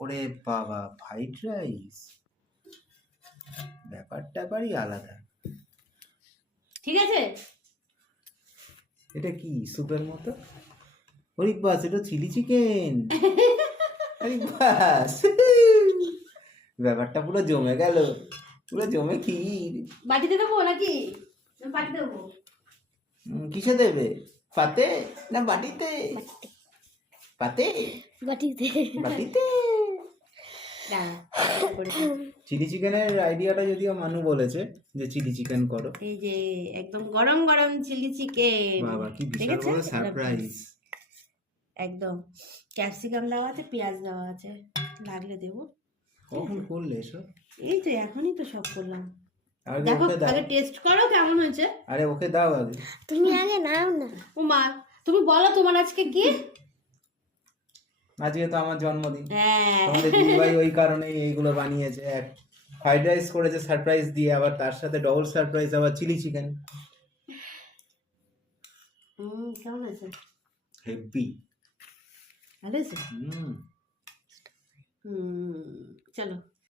ওরে বাবা, fried rice ব্যাপারই আলাদা। ঠিক আছে, এটা কি স্যুপের মতো? ওরে বাস, এটা চিলি চিকেন। আরে বাস, ব্যাপারটা পুরো জমে গেল, পুরো জমে ক্ষীর। বাটিতে দেবো নাকি? বাটি দেবো। কিসে দেবে, পাতে না বাটিতে? পাতে, বাটিতে। বাটিতে। চিলি চিকেনের আইডিয়াটা যদিও মানু বলেছে যে চিলি চিকেন করো। এই যে একদম গরম গরম চিলি চিকেন। বাবা কি বিশাল বড় সারপ্রাইজ। একদম ক্যাপসিকাম দেওয়া আছে, পেঁয়াজ দেওয়া আছে, লাগলে দেবো। কখন করলে এসব? এই তো এখনই তো সব করলাম। আগে দেখো ওকে দাও। আগে টেস্ট করো কেমন হয়েছে। আরে ওকে দাও আগে। তুমি আগে নাও না। ও মা, তুমি বলো তোমার আজকে কি? আজকে তো আমার জন্মদিন। হ্যাঁ, তোমাদের দিদিভাই ওই কারণেই এইগুলো বানিয়েছে। এক ফ্রাইড রাইস করেছে সারপ্রাইজ দিয়ে, আবার তার সাথে ডবল সারপ্রাইজ আবার চিলি চিকেন। কেমন আছে? হেভি। ভালো আছে। চলো।